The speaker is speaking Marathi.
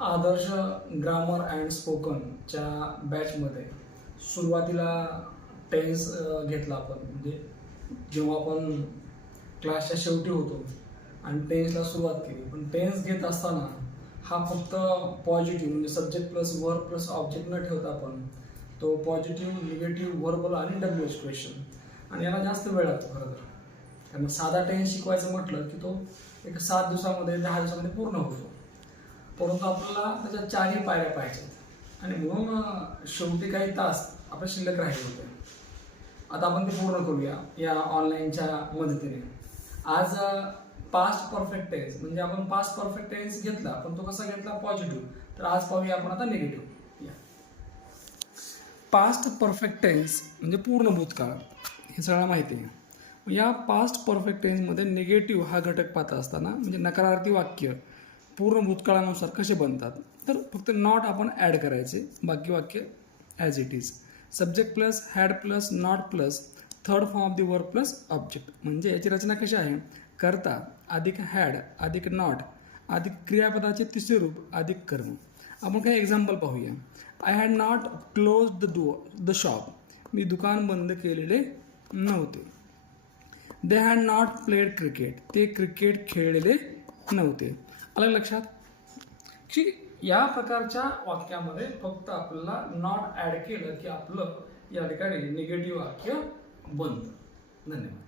आदर्श ग्रामर अँड स्पोकनच्या बॅचमध्ये सुरुवातीला टेन्स घेतला आपण. म्हणजे जेव्हा आपण क्लासच्या शेवटी होतो आणि टेन्सला सुरुवात केली, पण टेन्स घेत असताना हा फक्त पॉझिटिव्ह म्हणजे subject plus verb plus object न ठेवता आपण तो पॉझिटिव्ह, निगेटिव्ह, व्हर्बल आणि WH क्वेश्चन, आणि याला जास्त वेळ लागतो खरं तर. कारण साधा टेन्स शिकवायचं म्हटलं की तो एक 7 दिवसामध्ये 10 दिवसामध्ये पूर्ण होतो, परंतु आपल्याला त्याच्या 4ही पायऱ्या पाहिजेत आणि म्हणून शेवटी काही तास आपल्या शिल्लक राहिले होते. आता आपण ते पूर्ण करूया या ऑनलाईनच्या मदतीने. आज पास्ट परफेक्ट टेन्स म्हणजे आपण पास्ट परफेक्ट टेन्स घेतला, पण तो कसा घेतला? पॉझिटिव्ह. तर आज पाहूया आपण आता निगेटिव्ह. पास्ट परफेक्ट टेन्स म्हणजे पूर्ण भूतकाळ, हे सगळं माहिती आहे. या पास्ट परफेक्ट टेन्समध्ये निगेटिव्ह हा घटक पाहत असताना म्हणजे नकारार्थी वाक्य पूर्ण भूतकाळानुसार कसे बनतात, तर फक्त नॉट आपण ॲड करायचे, बाकी वाक्य as it is. Subject plus had plus not plus third form of the verb plus object. म्हणजे याची रचना कशी आहे? कर्ता अधिक हॅड अधिक नॉट अधिक क्रियापदाचे तिसरे रूप अधिक कर्म. आपण काही एक्झाम्पल पाहूया. I had not close the shop. मी दुकान बंद केलेले नव्हते. They had not played cricket. ते क्रिकेट खेळलेले नव्हते. आलं लक्षात की या प्रकारच्या वाक्यामध्ये फक्त आपल्याला नॉट ॲड केलं की आपलं या ठिकाणी निगेटिव्ह वाक्य बनतं. धन्यवाद.